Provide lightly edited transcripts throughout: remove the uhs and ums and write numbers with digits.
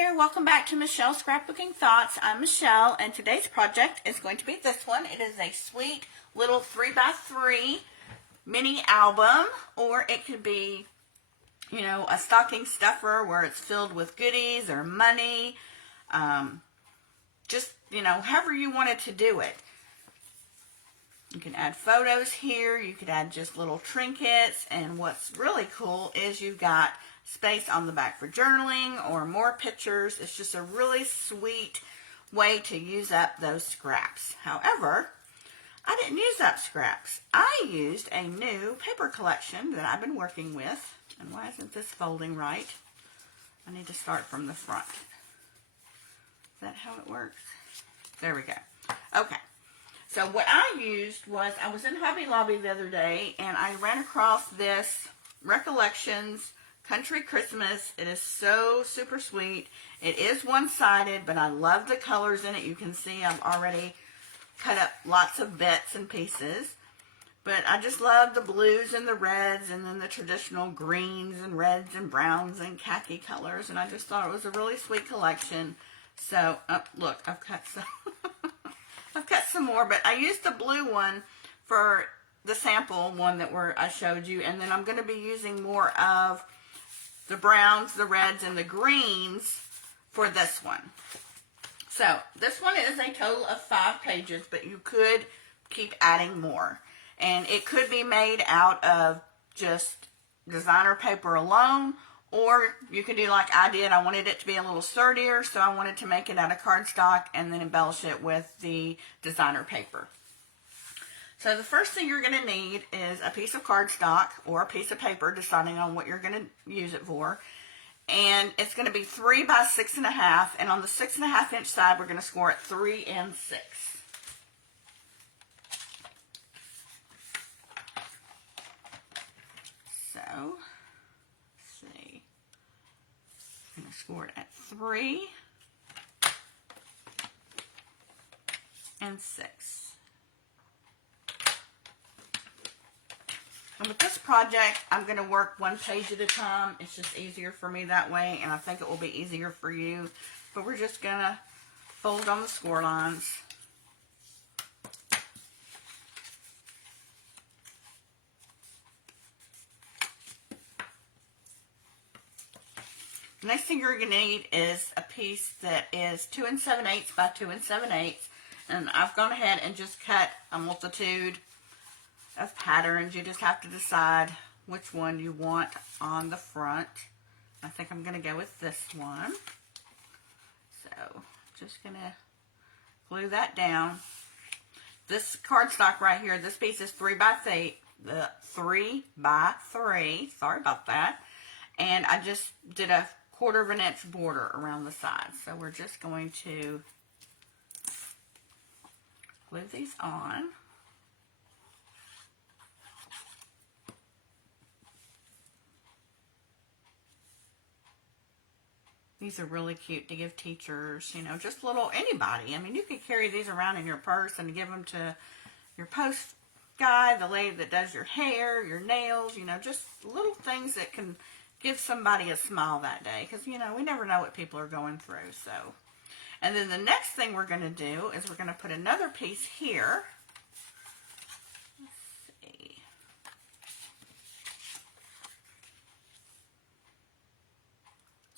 there, welcome back to Michelle's Scrapbooking Thoughts. I'm Michelle, and today's project is going to be this one. It is a sweet little 3x3 mini album, or it could be, you know, a stocking stuffer where it's filled with goodies or money. Just, you know, however you wanted to do it. You can add photos here, you could add just little trinkets, and what's really cool is you've got space on the back for journaling or more pictures. It's just a really sweet way to use up those scraps. However, I didn't use up scraps. I used a new paper collection that I've been working with. And why isn't this folding right? I need to start from the front. Is that how it works? There we go. Okay. So what I used was, I was in Hobby Lobby the other day and I ran across this Recollections-Country Christmas. It is so super sweet. It is one-sided, but I love the colors in it. You can see I've already cut up lots of bits and pieces. But I just love the blues and the reds, and then the traditional greens and reds and browns and khaki colors. And I just thought it was a really sweet collection. So, look, I've cut some. I've cut some more, but I used the blue one for the sample one that I showed you, and then I'm going to be using more of the browns, the reds, and the greens for this one. So this one is a total of 5 pages, but you could keep adding more. And it could be made out of just designer paper alone, or you can do like I did. I wanted it to be a little sturdier, so I wanted to make it out of cardstock and then embellish it with the designer paper. So the first thing you're going to need is a piece of cardstock or a piece of paper, deciding on what you're going to use it for. And it's going to be 3 by 6.5, and on the 6.5 inch side, we're going to score it 3 and 6. So, let's see. I'm going to score it at 3 and 6. And with this project, I'm going to work 1 page at a time. It's just easier for me that way, and I think it will be easier for you. But we're just going to fold on the score lines. The next thing you're going to need is a piece that is 2 7/8 by 2 7/8. And I've gone ahead and just cut a multitude of patterns. You just have to decide which one you want on the front. I think I'm going to go with this one. So, just going to glue that down. This cardstock right here, this piece is 3 by 3 by 3. Sorry about that. And I just did a 1/4 inch border around the sides. So we're just going to glue these on. These are really cute to give teachers, you know, just little, anybody. I mean, you could carry these around in your purse and give them to your post guy, the lady that does your hair, your nails, you know, just little things that can give somebody a smile that day. Because, you know, we never know what people are going through, so. And then the next thing we're going to do is we're going to put another piece here. Let's see.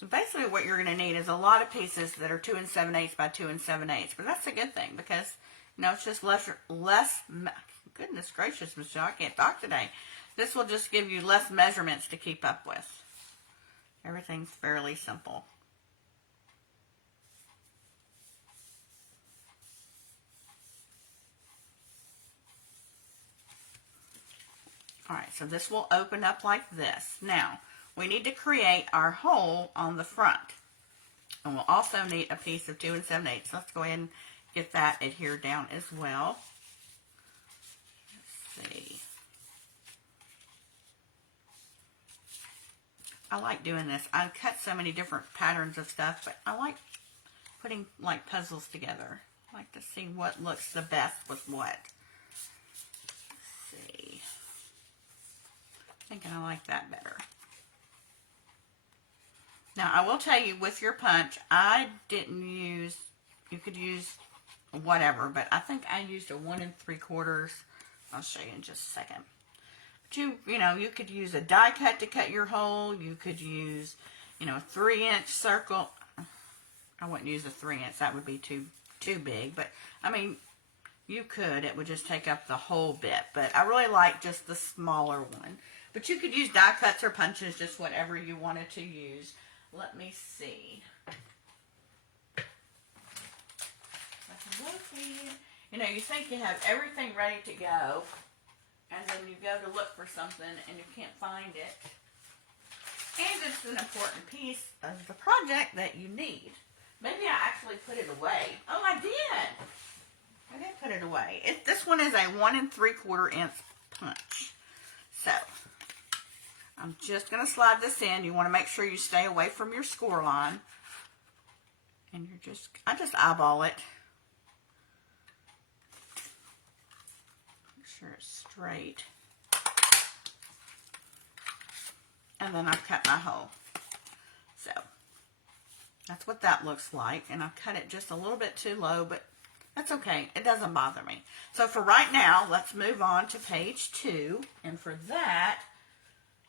So basically what you're going to need is a lot of pieces that are 2 7/8 by 2 7/8. But that's a good thing because, you know, it's just less, goodness gracious, Michelle, I can't talk today. This will just give you less measurements to keep up with. Everything's fairly simple. Alright, so this will open up like this. Now, we need to create our hole on the front. And we'll also need a piece of 2 7/8. So let's go ahead and get that adhered down as well. Let's see. I like doing this. I've cut so many different patterns of stuff, but I like putting like puzzles together. I like to see what looks the best with what. Let's see. I think I like that better. Now, I will tell you, with your punch, I didn't use, you could use whatever, but I think I used a 1 3/4. I'll show you in just a second. But you know, you could use a die cut to cut your hole. You could use, you know, a 3-inch circle. I wouldn't use a 3-inch. That would be too big. But, I mean, you could. It would just take up the whole bit. But I really like just the smaller one. But you could use die cuts or punches, just whatever you wanted to use. Let me see. You know, you think you have everything ready to go, and then you go to look for something and you can't find it. And it's an important piece of the project that you need. Maybe I actually put it away. Oh, I did. I did put it away. This one is a 1 3/4 inch punch. So, I'm just going to slide this in. You want to make sure you stay away from your score line. And I just eyeball it. Make sure it's straight. And then I've cut my hole. So, that's what that looks like. And I've cut it just a little bit too low, but that's okay. It doesn't bother me. So for right now, let's move on to page 2. And for that,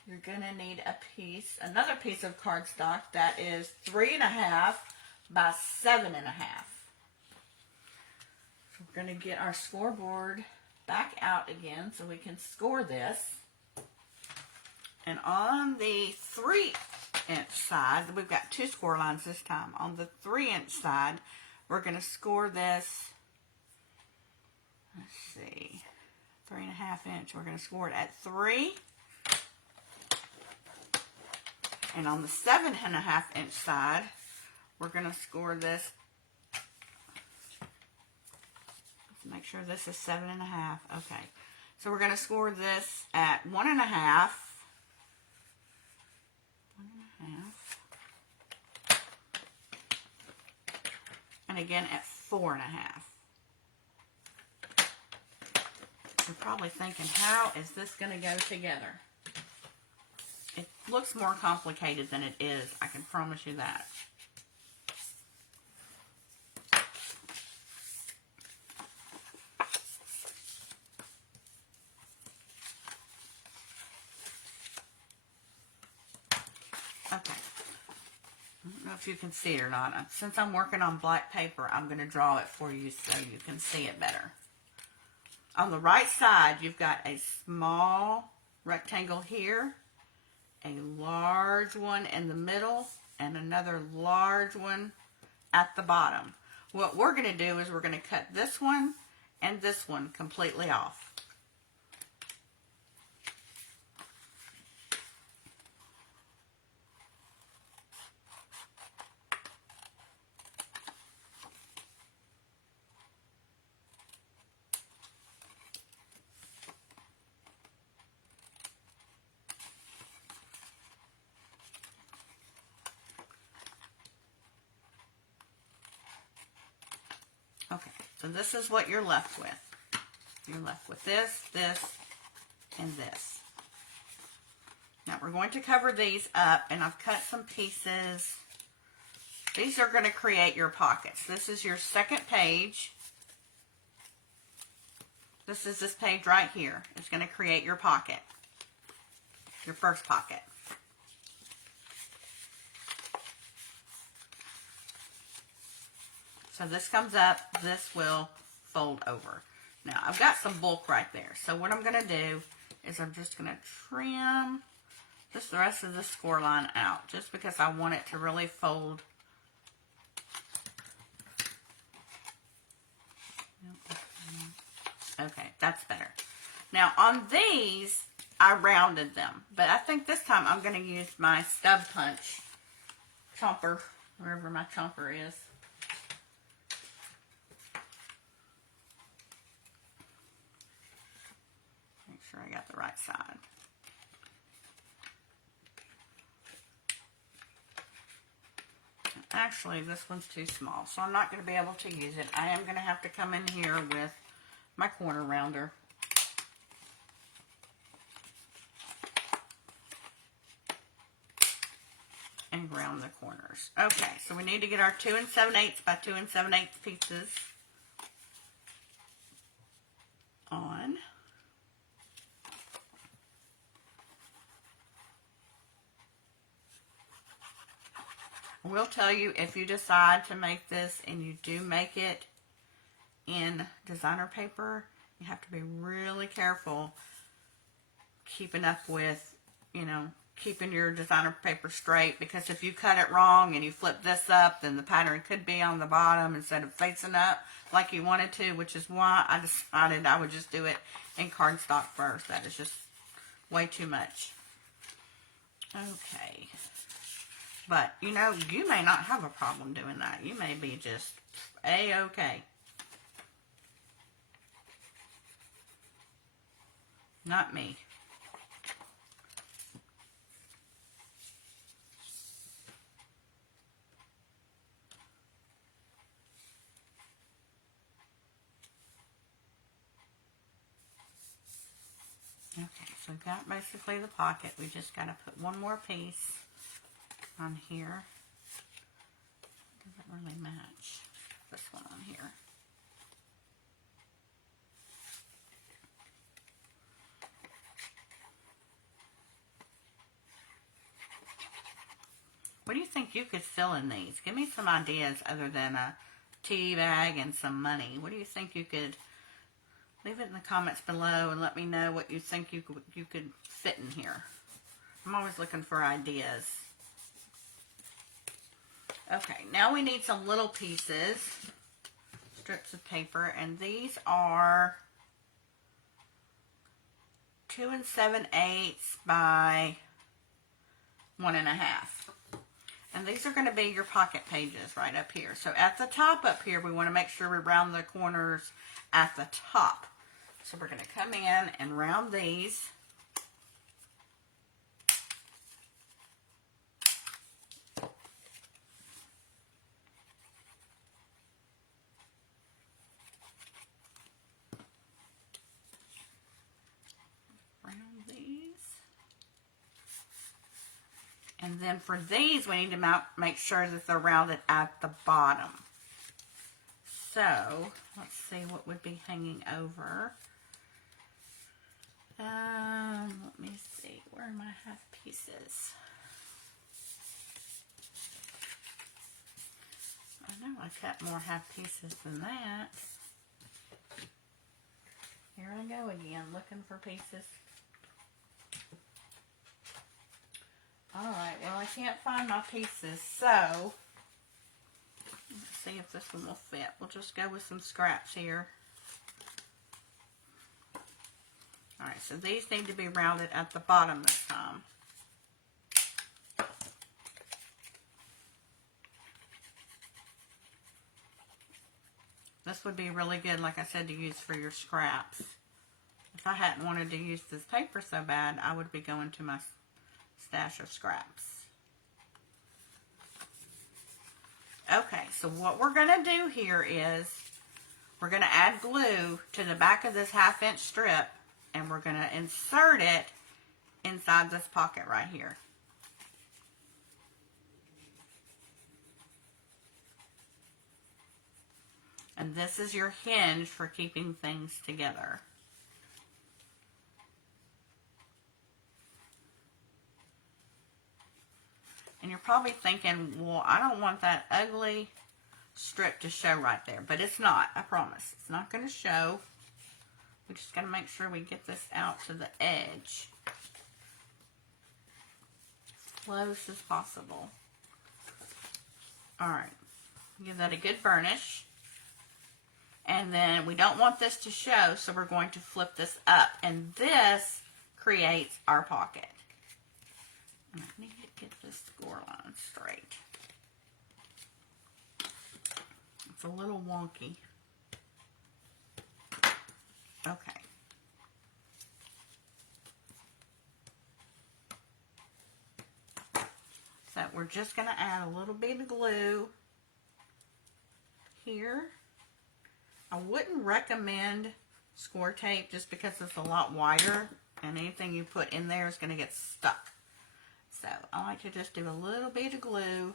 you're going to need another piece of cardstock that is 3.5 by 7.5. So we're going to get our scoreboard back out again so we can score this. And on the 3-inch side, we've got 2 score lines this time. On the 3-inch side, we're going to score this, let's see, 3.5 inch. We're going to score it at 3. And on the 7.5 inch side, we're going to score this. Let's make sure this is 7.5. Okay. So we're going to score this at 1.5. And again at 4.5. You're probably thinking, how is this going to go together? It looks more complicated than it is. I can promise you that. Okay. I don't know if you can see it or not. Since I'm working on black paper, I'm going to draw it for you so you can see it better. On the right side, you've got a small rectangle here, a large one in the middle, and another large one at the bottom. What we're going to do is we're going to cut this one and this one completely off. Okay, so this is what you're left with. You're left with this, this, and this. Now we're going to cover these up, and I've cut some pieces. These are going to create your pockets. This is your second page. This is this page right here. It's going to create your pocket. Your first pocket. So this comes up, this will fold over. Now, I've got some bulk right there. So what I'm going to do is I'm just going to trim just the rest of the score line out, just because I want it to really fold. Okay, that's better. Now, on these, I rounded them. But I think this time I'm going to use my stub punch chomper, wherever my chomper is. I got the right side. Actually, this one's too small, so I'm not going to be able to use it. I am going to have to come in here with my corner rounder. and round the corners. Okay, so we need to get our 2 7/8 by 2 7/8 pieces on. I will tell you, if you decide to make this and you do make it in designer paper, you have to be really careful keeping up with, you know, keeping your designer paper straight, because if you cut it wrong and you flip this up, then the pattern could be on the bottom instead of facing up like you wanted to, which is why I decided I would just do it in cardstock first. That is just way too much. Okay. But, you know, you may not have a problem doing that. You may be just A-okay. Not me. Okay, so we've got basically the pocket. We just got to put one more piece on here. Doesn't really match this one on here. What do you think you could fill in these? Give me some ideas other than a tea bag and some money. What do you think you could... Leave it in the comments below and let me know what you think you could fit in here. I'm always looking for ideas. Okay, now we need some little pieces, strips of paper, and these are 2 7/8 by 1 1/2. And these are going to be your pocket pages right up here. So at the top up here, we want to make sure we round the corners at the top. So we're going to come in and round these. Round these. And then for these, we need to make sure that they're rounded at the bottom. So, let's see what would be hanging over. Let me see, where are my half pieces? I know I cut more half pieces than that. Here I go again, looking for pieces. Alright, well I can't find my pieces, so let's see if this one will fit. We'll just go with some scraps here. Alright, so these need to be rounded at the bottom this time. This would be really good, like I said, to use for your scraps. If I hadn't wanted to use this paper so bad, I would be going to my stash of scraps. Okay, so what we're going to do here is we're going to add glue to the back of this 1/2 inch strip, and we're going to insert it inside this pocket right here. And this is your hinge for keeping things together. And you're probably thinking, well, I don't want that ugly strip to show right there. But it's not, I promise. It's not going to show. We just got to make sure we get this out to the edge as close as possible. Alright. Give that a good burnish. And then we don't want this to show, so we're going to flip this up. And this creates our pocket. And I need to get this score line straight. It's a little wonky. Okay. So we're just going to add a little bit of glue here. I wouldn't recommend score tape just because it's a lot wider and anything you put in there is going to get stuck. So I like to just do a little bit of glue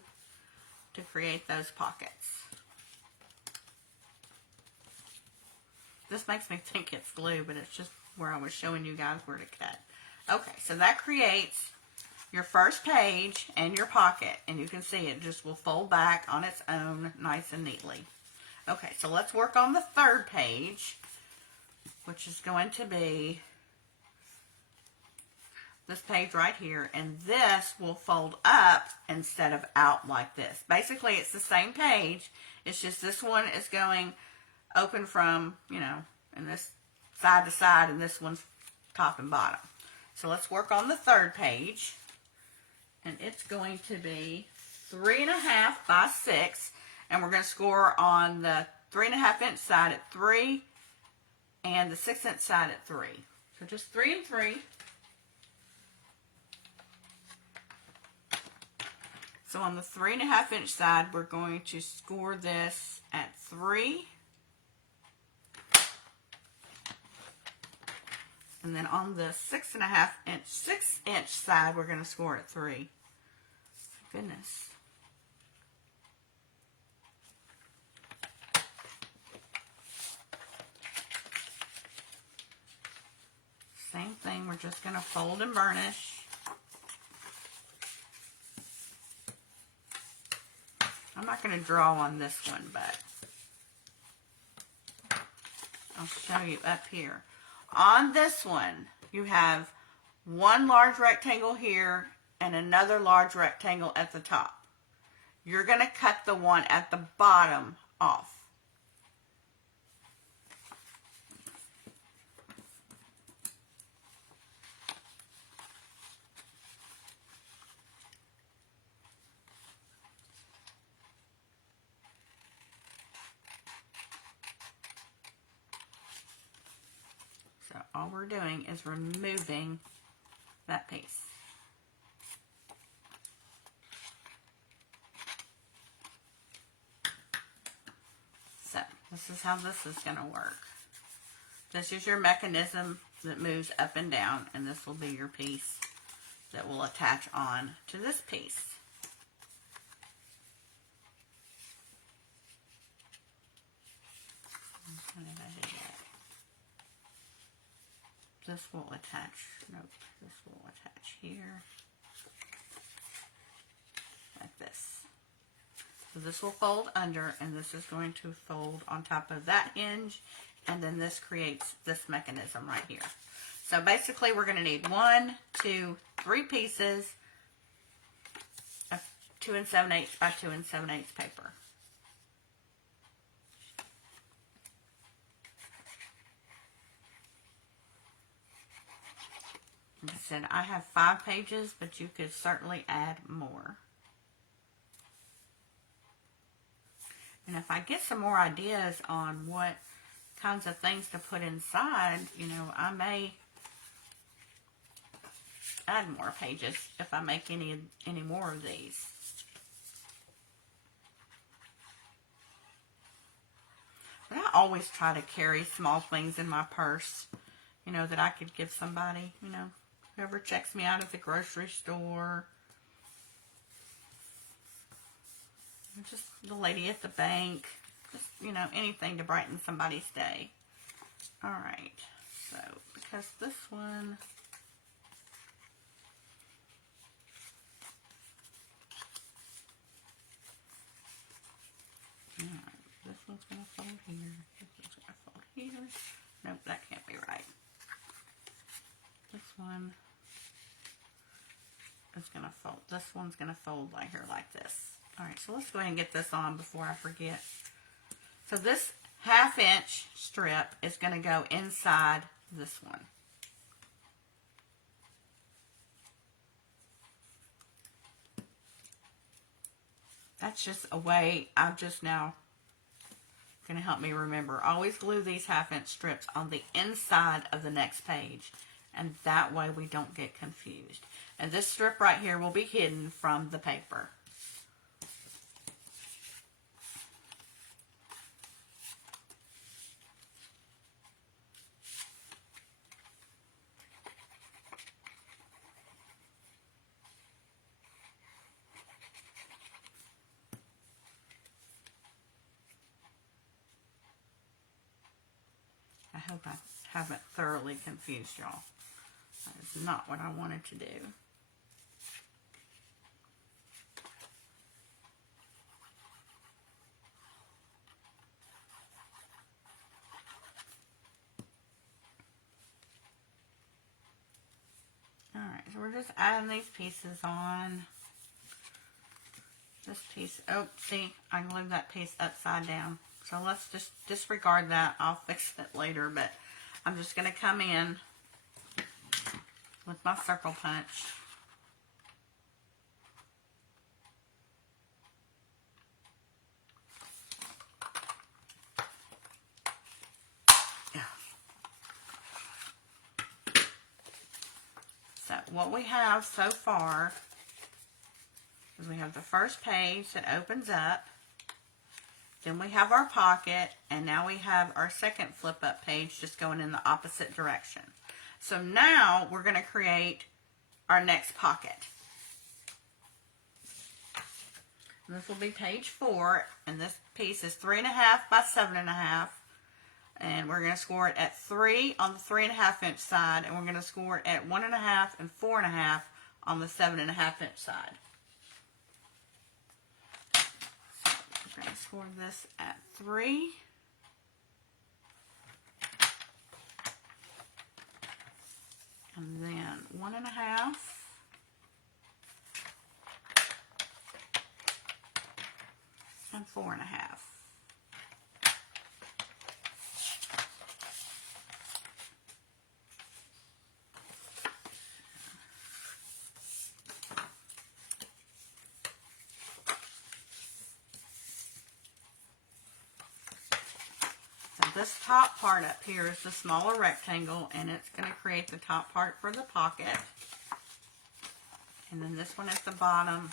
to create those pockets. This makes me think it's glue, but it's just where I was showing you guys where to cut. Okay, so that creates your first page and your pocket, and you can see it just will fold back on its own nice and neatly. Okay, so let's work on the third page, which is going to be this page right here, and this will fold up instead of out like this. Basically, it's the same page, it's just this one is going open from, you know, and this side to side, and this one's top and bottom. So let's work on the third page, and it's going to be 3.5 by 6, and we're going to score on the 3.5 inch side at 3 and the 6 inch side at 3. So just 3 and 3. So on the 3.5 inch side, we're going to score this at 3. And then on the 6.5 inch, 6 inch side, we're going to score at 3. Goodness. Same thing, we're just going to fold and burnish. I'm not going to draw on this one, but I'll show you up here. On this one, you have one large rectangle here and another large rectangle at the top. You're going to cut the one at the bottom off. So all we're doing is removing that piece. So this is how this is going to work. This is your mechanism that moves up and down, and this will be your piece that will attach on to this piece. How did I do that? This will attach, nope, this will attach here, like this. So this will fold under, and this is going to fold on top of that hinge, and then this creates this mechanism right here. So basically we're going to need 1, 2, 3 pieces of 2 7/8 by 2 7/8 paper. Like I said, I have 5 pages, but you could certainly add more. And if I get some more ideas on what kinds of things to put inside, you know, I may add more pages if I make any more of these. But I always try to carry small things in my purse, you know, that I could give somebody, you know, whoever checks me out at the grocery store. Just the lady at the bank. Just, you know, anything to brighten somebody's day. Alright, so, because this one... Alright, this one's going to fold here. This one's going to fold here. Nope, that can't be right. This one is going to fold. This one's going to fold right here like this. Alright, so let's go ahead and get this on before I forget. So this 1/2 inch strip is going to go inside this one. That's just a way I'm just now going to help me remember. Always glue these 1/2 inch strips on the inside of the next page, and that way we don't get confused. And this strip right here will be hidden from the paper. I hope I haven't thoroughly confused y'all. That is not what I wanted to do. Alright, so we're just adding these pieces on. This piece, oh, see, I glued that piece upside down. So let's just disregard that. I'll fix it later, but I'm just going to come in with my circle punch. So what we have so far is we have the first page that opens up. Then we have our pocket, and now we have our second flip up page just going in the opposite direction. So now we're going to create our next pocket. And this will be page 4, and this piece is 3.5 by 7.5. And we're going to score it at 3 on the 3.5 inch side, and we're going to score it at 1.5 and 4.5 on the 7.5 inch side. We're going to score this at 3. And then 1.5. And 4.5. This top part up here is the smaller rectangle, and it's going to create the top part for the pocket. And then this one at the bottom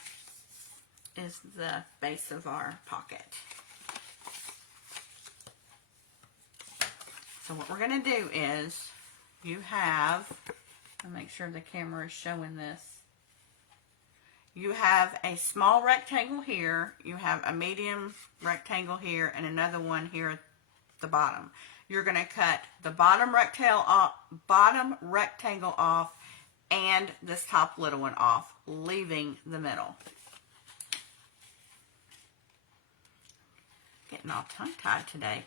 is the base of our pocket. So what we're going to do is, you have, I'll make sure the camera is showing this. You have a small rectangle here, you have a medium rectangle here, and another one here at the bottom. You're going to cut the bottom rectangle off and this top little one off, leaving the middle. Getting all tongue-tied today.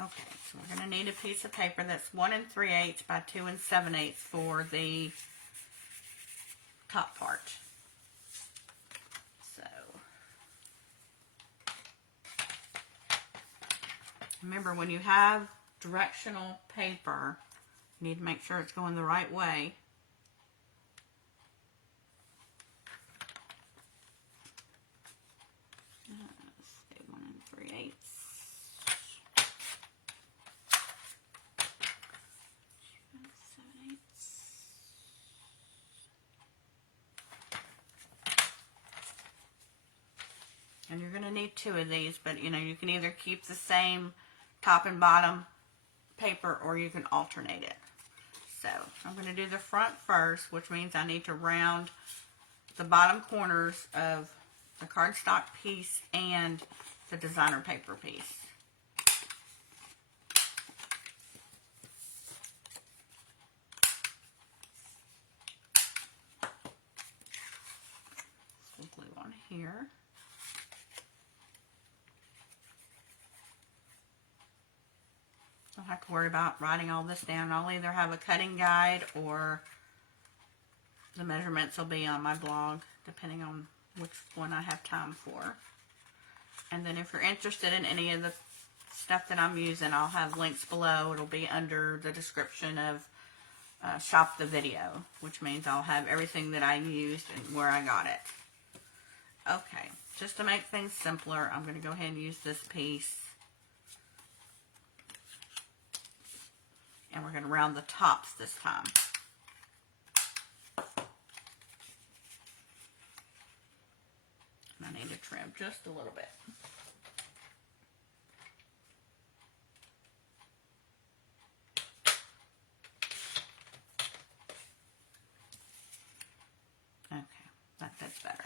Okay, so we're going to need a piece of paper that's 1 3/8 by 2 7/8 for the top part. So, remember, when you have directional paper, you need to make sure it's going the right way. Let's say 1 3/8. And you're going to need 2 of these, but you know, you can either keep the same top and bottom paper or you can alternate it. So I'm going to do the front first, which means I need to round the bottom corners of the cardstock piece and the designer paper piece. So glue on here. Don't have to worry about writing all this down. I'll either have a cutting guide or the measurements will be on my blog, depending on which one I have time for. And then if you're interested in any of the stuff that I'm using, I'll have links below. It'll be under the description of Shop the Video, which means I'll have everything that I used and where I got it. Okay, just to make things simpler, I'm going to go ahead and use this piece. And we're going to round the tops this time. I need to trim just a little bit. Okay, that fits better.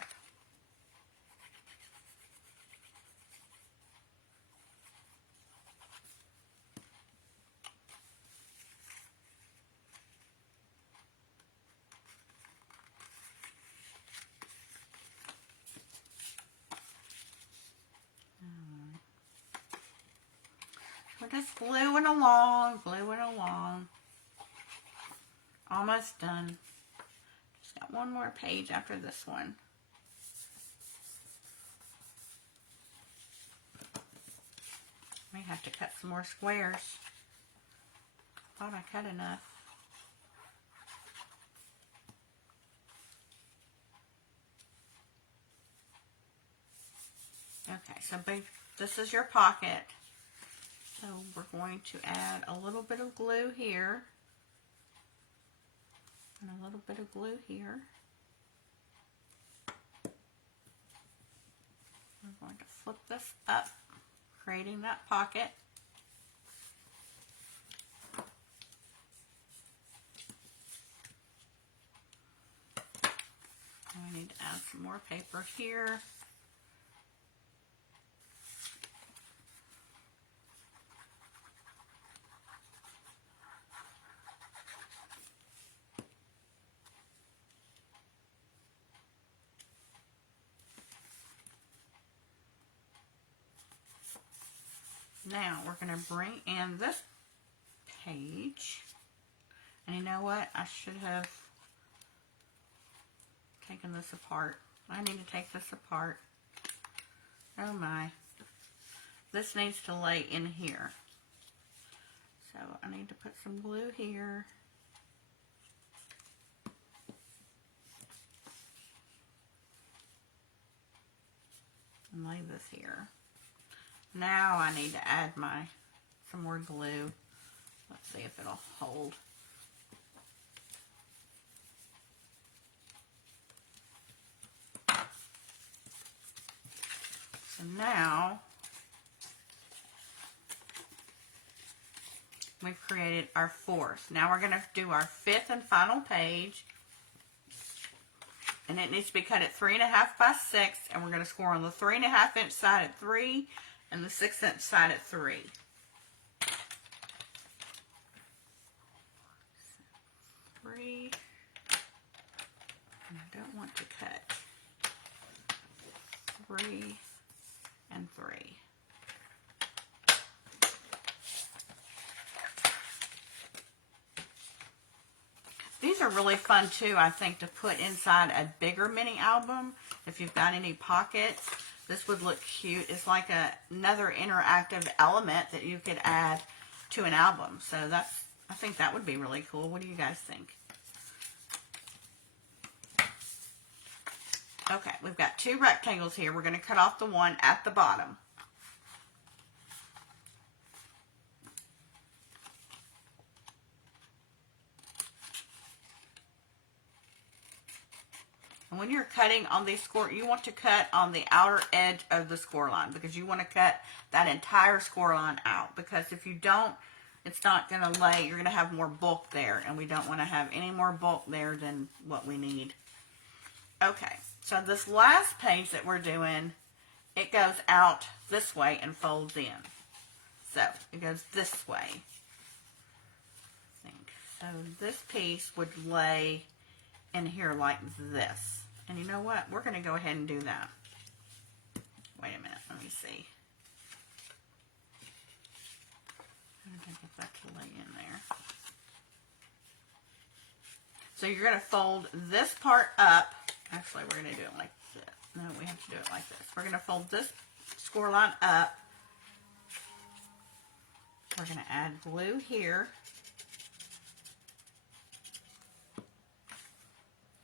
We're just gluing along, gluing along. Almost done. Just got one more page after this one. May have to cut some more squares. Thought I cut enough. Okay, so this is your pocket. So we're going to add a little bit of glue here. And a little bit of glue here. We're going to flip this up, creating that pocket. And we need to add some more paper here. Now we're going to bring in this page, and you know what? I should have taken this apart. I need to take this apart. Oh my. This needs to lay in here. So I need to put some glue here. And lay this here. Now I need to add some more glue. Let's see if it'll hold. So now we've created our fourth. Now we're going to do our fifth and final page. And it needs to be cut at 3.5 by 6. And we're going to score on the 3.5 inch side at 3 and the 6 inch side at 3. 3. And I don't want to cut 3 and 3. These are really fun too, I think, to put inside a bigger mini album. If you've got any pockets, this would look cute. It's like another interactive element that you could add to an album. So I think that would be really cool. What do you guys think? Okay, we've got 2 rectangles here. We're going to cut off the one at the bottom. And when you're cutting on these score, you want to cut on the outer edge of the score line because you want to cut that entire score line out. Because if you don't, it's not going to lay. You're going to have more bulk there, and we don't want to have any more bulk there than what we need. Okay, so this last page that we're doing, it goes out this way and folds in. So it goes this way. I think. So this piece would lay in here like this. And you know what? We're going to go ahead and do that. Wait a minute. Let me see. I'm going to get that to lay in there. So you're going to fold this part up. Actually, we're going to do it like this. No, we have to do it like this. We're going to fold this score line up. We're going to add glue here.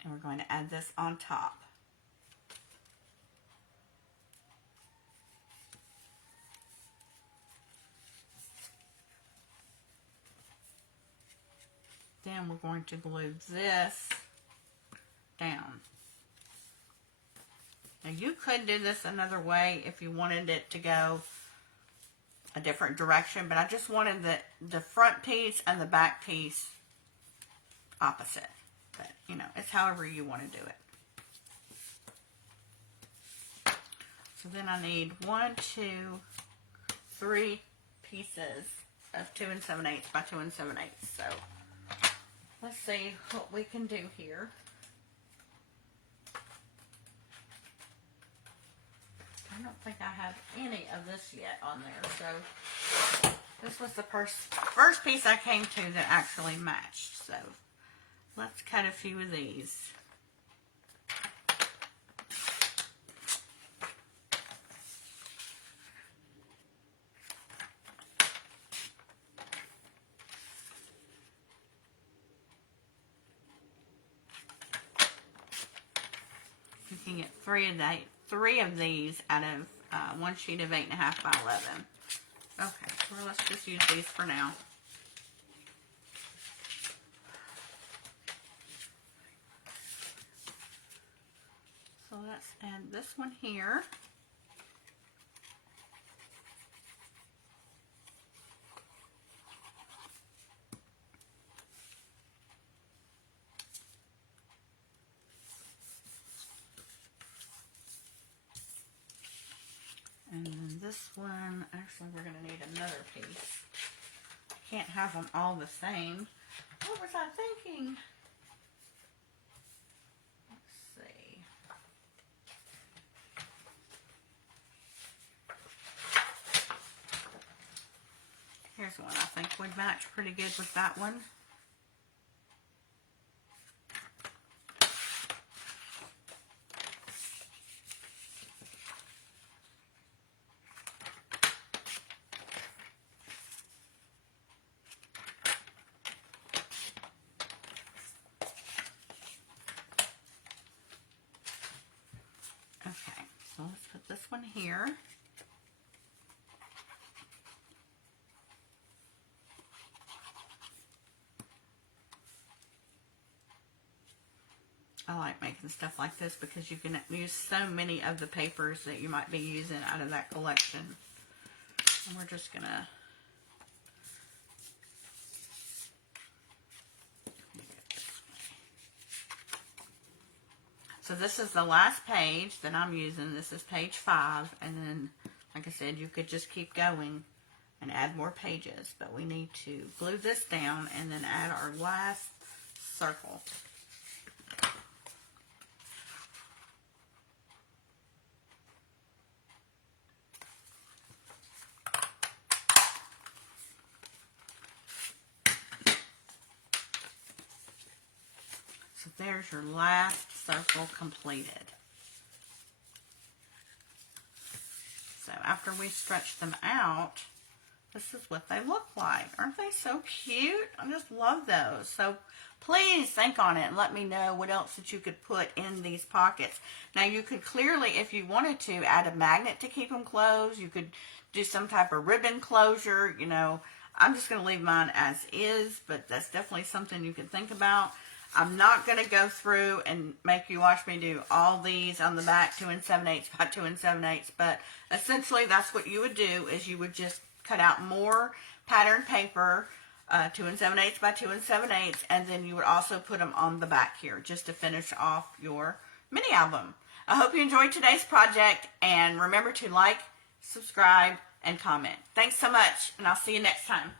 And we're going to add this on top. Then we're going to glue this down. Now you could do this another way if you wanted it to go a different direction, but I just wanted the front piece and the back piece opposite. But, you know, it's however you want to do it. So then I need 1, 2, 3 pieces of 2 7/8 by 2 7/8. So let's see what we can do here. I don't think I have any of this yet on there. So this was the first piece I came to that actually matched. So let's cut a few of these. You can get three of these out of one sheet of 8.5 by 11. Okay, well, let's just use these for now. So let's add this one here. And then this one, actually we're going to need another piece. Can't have them all the same. What was I thinking? Let's see. Here's one I think would match pretty good with that one. Okay, so let's put this one here. I like making stuff like this because you can use so many of the papers that you might be using out of that collection. And we're just gonna so this is the last page that I'm using. This is page 5, and then, like I said, you could just keep going and add more pages, but we need to glue this down and then add our last circle. So there's your last circle completed. So after we stretch them out, this is what they look like. Aren't they so cute? I just love those. So please think on it and let me know what else that you could put in these pockets. Now you could clearly, if you wanted to, add a magnet to keep them closed. You could do some type of ribbon closure. You know, I'm just going to leave mine as is, but that's definitely something you could think about. I'm not going to go through and make you watch me do all these on the back 2 7/8 by 2 7/8, but essentially that's what you would do, is you would just cut out more pattern paper, 2 7/8 by 2 7/8, and then you would also put them on the back here just to finish off your mini album. I hope you enjoyed today's project, and remember to like, subscribe, and comment. Thanks so much, and I'll see you next time.